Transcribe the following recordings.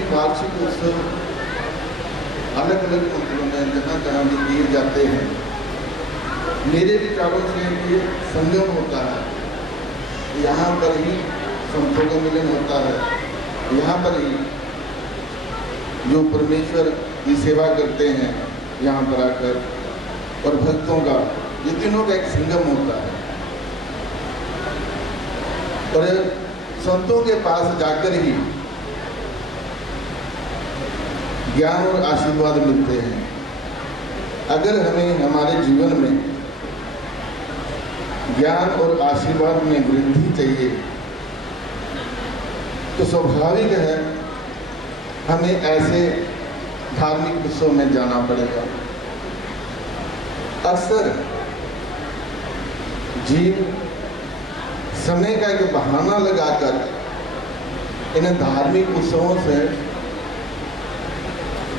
भी वार्षिक उत्सव अलग अलग मंदिरों में जहाँ जहाँ भी किए जाते हैं, मेरे विचारों से ये संगम होता है। यहाँ पर ही संतों का मिलन होता है, यहाँ पर ही जो परमेश्वर की सेवा करते हैं यहाँ पर आकर, और भक्तों का, ये तीनों का एक संगम होता है। और संतों के पास जाकर ही ज्ञान और आशीर्वाद मिलते हैं। अगर हमें हमारे जीवन में ज्ञान और आशीर्वाद में वृद्धि चाहिए तो स्वाभाविक है हमें ऐसे धार्मिक उत्सव में जाना पड़ेगा। अक्सर जीव समय का एक बहाना लगाकर इन धार्मिक उत्सवों से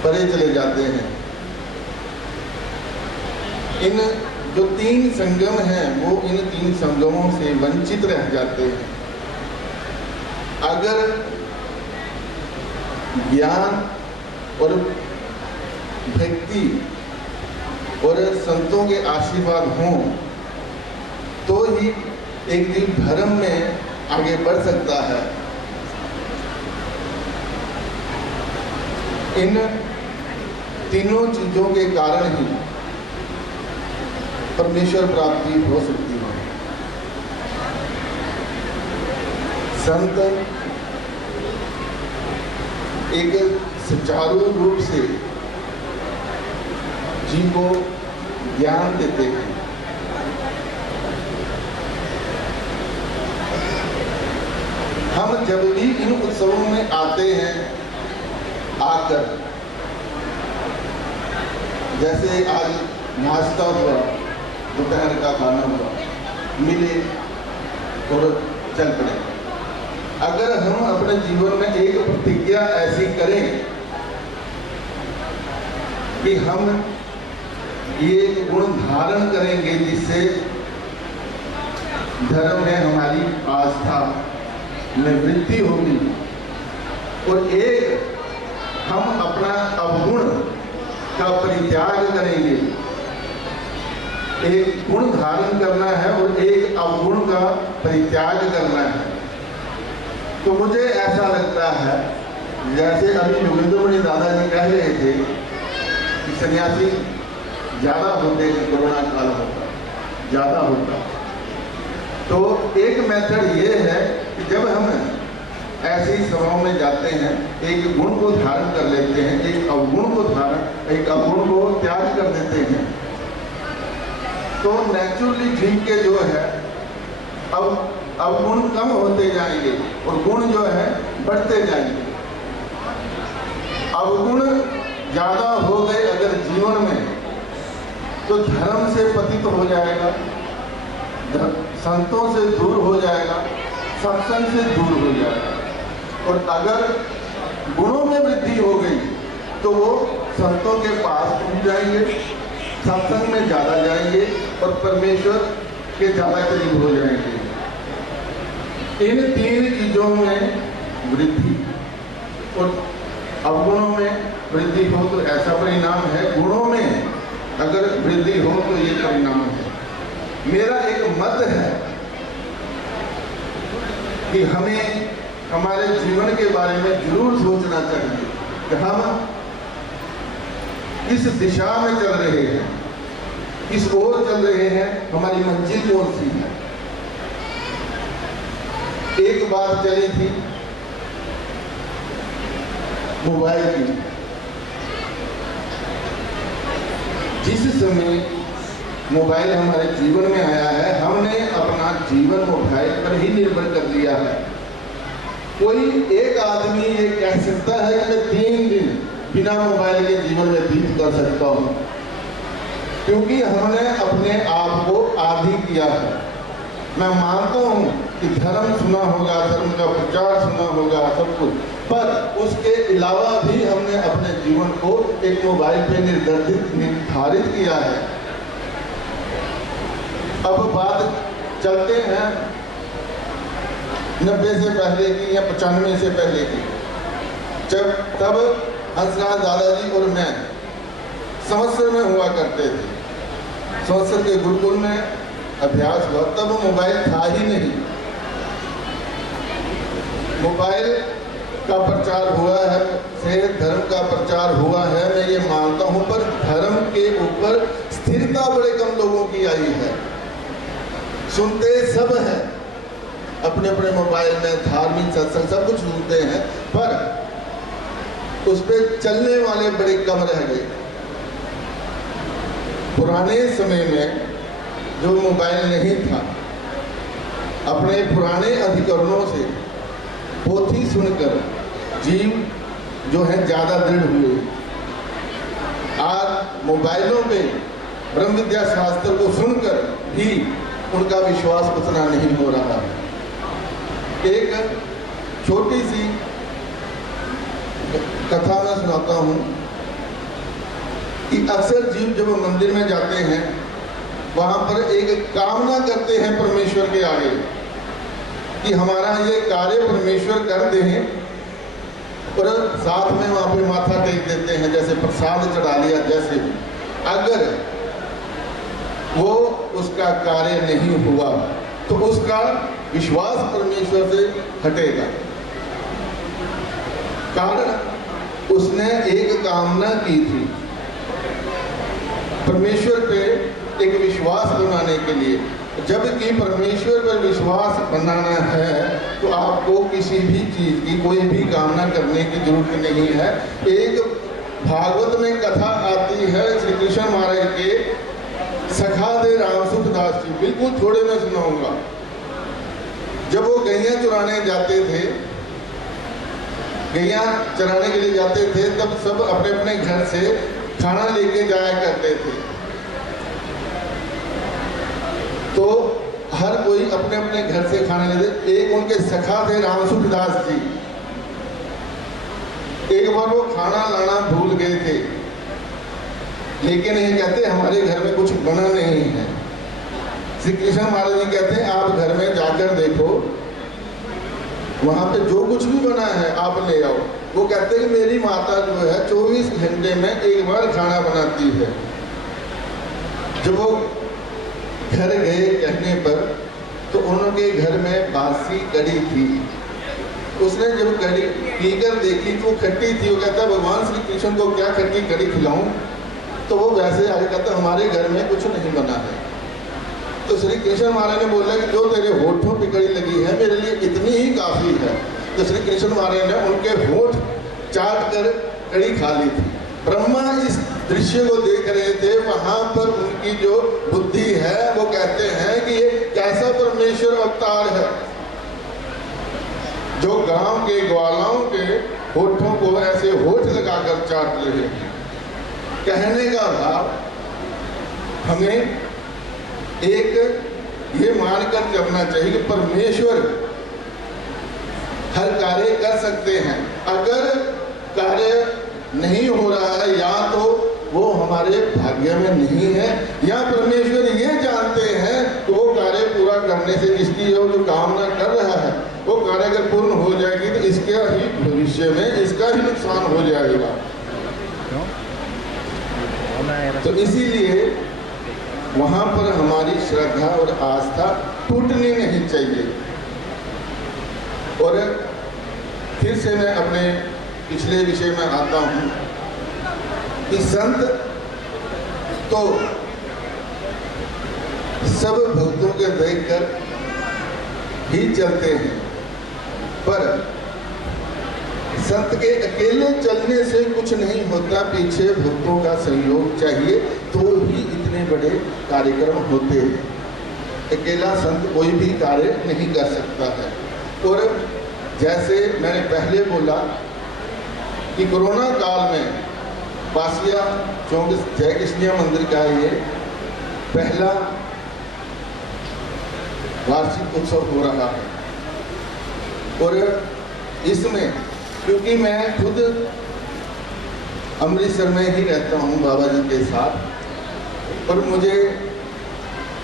परे चले जाते हैं। इन जो 3 संगम हैं वो इन 3 संगमों से वंचित रह जाते हैं। अगर ज्ञान और भक्ति और संतों के आशीर्वाद हों तो ही एक दिन धर्म में आगे बढ़ सकता है। इन तीनों चीजों के कारण ही परमेश्वर प्राप्ति हो सकती है। संत एक सुचारू रूप से जीव को ज्ञान देते हैं। हम जब भी इन उत्सवों में आते हैं, आकर जैसे आज नाश्ता हुआ, दोपहर का खाना हुआ, मिले और चल पड़े। अगर हम अपने जीवन में एक प्रतिज्ञा ऐसी करें कि हम ये गुण धारण करेंगे जिससे धर्म में हमारी आस्था में वृद्धि होगी, और एक हम अपना अवगुण का परित्याग करेंगे। एक गुण धारण करना है और एक अवगुण का परित्याग करना है। तो मुझे ऐसा लगता है जैसे अभी योगेंद्रमणि दादाजी कह रहे थे कि सन्यासी ज्यादा होते हैं, कोरोना काल होता ज्यादा होता, तो एक मेथड ये है कि जब हम ऐसी सभाओं में जाते हैं, एक गुण को धारण कर लेते हैं, एक अवगुण को त्याग कर देते हैं, तो नेचुरली जीव के जो है अब अवगुण कम होते जाएंगे और गुण जो है बढ़ते जाएंगे। अवगुण ज्यादा हो गए अगर जीवन में तो धर्म से पतित हो जाएगा, संतों से दूर हो जाएगा, सत्संग से दूर हो जाएगा। और अगर गुणों में वृद्धि हो गई तो वो संतों के पास पहुंच जाएंगे, सत्संग में ज्यादा जाएंगे और परमेश्वर के ज्यादा करीब हो जाएंगे। इन 3 चीजों में वृद्धि और अवगुणों में वृद्धि हो तो ऐसा परिणाम है, गुणों में अगर वृद्धि हो तो ये परिणाम है। मेरा एक मत है कि हमें हमारे जीवन के बारे में जरूर सोचना चाहिए कि हम किस दिशा में चल रहे हैं, किस ओर चल रहे हैं, हमारी मंजिल कौन सी है। एक बात चली थी मोबाइल की। जिस समय मोबाइल हमारे जीवन में आया है, हमने अपना जीवन मोबाइल पर ही निर्भर कर लिया है। कोई एक आदमी ये कह सकता है कि मैं 3 दिन बिना मोबाइल के जीवन व्यतीत कर सकता हूँ, क्योंकि हमने अपने आप को आदी किया है। मैं मानता हूँ कि धर्म सुना होगा, धर्म का प्रचार सुना होगा, सब कुछ, पर उसके अलावा भी हमने अपने जीवन को एक मोबाइल पे निर्धारित किया है। अब बात चलते हैं 90 से पहले की या 95 से पहले की। तब हंसराज दादाजी और मैं संवत्सर में हुआ करते थे। संवत्सर के गुरुकुल में अभ्यास हुआ, तब मोबाइल था ही नहीं। मोबाइल का प्रचार हुआ है, से धर्म का प्रचार हुआ है, मैं ये मानता हूँ, पर धर्म के ऊपर स्थिरता बड़े कम लोगों की आई है। सुनते सब हैं अपने अपने मोबाइल में, धार्मिक सत्संग सब कुछ सुनते हैं, पर उस पर चलने वाले बड़े कम रह गए। पुराने समय में जो मोबाइल नहीं था, अपने पुराने अधिकरणों से पोथी सुनकर जीव जो है ज्यादा दृढ़ हुए। आज मोबाइलों पे ब्रह्म विद्या शास्त्र को सुनकर भी उनका विश्वास उतना नहीं हो रहा है। एक छोटी सी कथा मैं सुनाता हूँ कि अक्सर जीव जब मंदिर में जाते हैं, वहां पर एक कामना करते हैं परमेश्वर के आगे कि हमारा ये कार्य परमेश्वर कर दें, और साथ में वहां पे माथा टेक देते हैं, जैसे प्रसाद चढ़ा लिया। जैसे अगर वो उसका कार्य नहीं हुआ तो उसका विश्वास परमेश्वर से हटेगा। कारण उसने एक कामना की थी परमेश्वर पे एक विश्वास बनाने के लिए। जबकि परमेश्वर पर विश्वास बनाना है तो आपको किसी भी चीज की कोई भी कामना करने की जरूरत नहीं है। एक भागवत में कथा आती है श्री कृष्ण महाराज के सखा दे राम सुखदास जी, बिल्कुल थोड़े में सुनाऊंगा। जब वो गैया चुराने जाते थे, गैया चराने के लिए जाते थे, तब सब अपने अपने घर से खाना लेके जाया करते थे। तो हर कोई अपने अपने घर से खाना लेते। एक उनके सखा थे राम सुखदास जी, एक बार वो खाना लाना भूल गए थे, लेकिन ये कहते हमारे घर में कुछ बना नहीं है। श्री कृष्ण महाराज जी कहते हैं आप घर में जाकर देखो, वहां पे जो कुछ भी बना है आप ले आओ। वो कहते हैं कि मेरी माता जो है 24 घंटे में एक बार खाना बनाती है। जब वो घर गए कहने पर तो उनके घर में बासी कड़ी थी। उसने जब कड़ी पीकर देखी तो वो खट्टी थी। वो कहता भगवान श्री कृष्ण को क्या खट्टी कड़ी खिलाऊं? तो वो वैसे आगे कहता हमारे घर में कुछ नहीं बना है। तो श्री कृष्ण महाराज ने बोला कि जो तेरे होठों पे कड़ी लगी है मेरे लिए इतनी ही काफी है। तो श्री कृष्ण महाराज ने उनके होठ चाट कर कड़ी खा ली थी। ब्रह्मा इस दृश्य को देख रहे थे, वहां पर उनकी जो बुद्धि है वो कहते हैं कि ये कैसा परमेश्वर अवतार है जो गांव के ग्वालाओं के होठों को ऐसे होठ लगाकर चाट रहे हैं। कहने का भाव हमें एक ये मानकर चलना चाहिए कि परमेश्वर हर कार्य कर सकते हैं। अगर कार्य नहीं हो रहा है या तो वो हमारे भाग्य में नहीं है, या परमेश्वर ये जानते हैं कि वो कार्य पूरा करने से इसकी जो कामना कर रहा है वो कार्य अगर पूर्ण हो जाएगी तो इसके ही भविष्य में इसका ही नुकसान हो जाएगा। तो इसीलिए वहां पर हमारी श्रद्धा और आस्था टूटनी नहीं चाहिए। और फिर से मैं अपने पिछले विषय में आता हूं कि संत तो सब भक्तों के देखकर ही चलते हैं, पर संत के अकेले चलने से कुछ नहीं होता, पीछे भक्तों का सहयोग चाहिए तो ही इतने बड़े कार्यक्रम होते हैं। अकेला संत कोई भी कार्य नहीं कर सकता है। और जैसे मैंने पहले बोला कि कोरोना काल में पासिया चौक जय कृष्णिया मंदिर का ये पहला वार्षिक उत्सव हो रहा है। और इसमें क्योंकि मैं खुद अमृतसर में ही रहता हूँ बाबा जी के साथ, और मुझे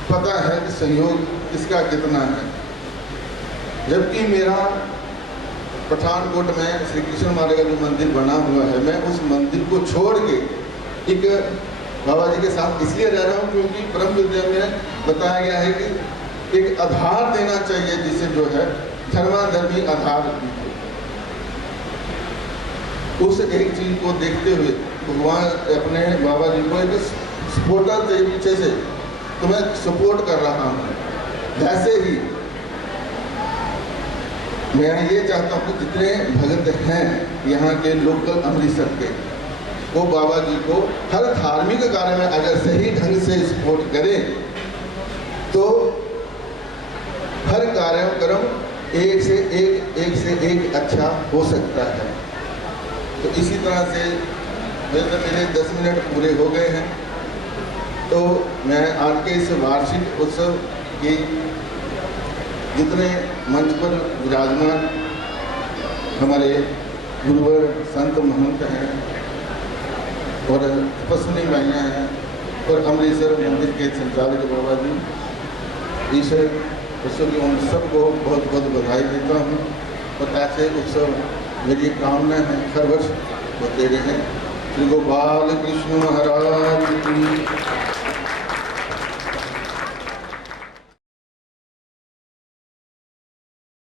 पता है कि सहयोग इसका कितना है। जबकि मेरा पठानकोट में श्री कृष्ण महाराज का जो मंदिर बना हुआ है, मैं उस मंदिर को छोड़ के एक बाबा जी के साथ इसलिए रह रहा हूँ क्योंकि परम विद्या में बताया गया है कि एक आधार देना चाहिए जिसे जो है धर्माधर्मी आधार। उस एक चीज को देखते हुए भगवान अपने बाबा जी को एक सपोर्टर के पीछे से तो मैं सपोर्ट कर रहा हूँ। वैसे ही मैं ये चाहता हूँ कि जितने भगत हैं यहाँ के लोकल अमृतसर के, वो बाबा जी को हर धार्मिक कार्य में अगर सही ढंग से सपोर्ट करें तो हर कार्यक्रम एक से एक अच्छा हो सकता है। तो इसी तरह से वैसे मेरे 10 मिनट पूरे हो गए हैं, तो मैं आज के इस वार्षिक उत्सव की जितने मंच पर विराजमान हमारे गुरुवर संत महंत हैं और तपस्विनी भाइयाँ हैं और अमृतसर मंदिर के संचालक बाबा जी, इस उत्सव की उन सबको बहुत बहुत बधाई देता हूँ। और ऐसे उत्सव मेरी कामना है हर वर्ष होते रहे। श्री गोपाल कृष्ण महाराज की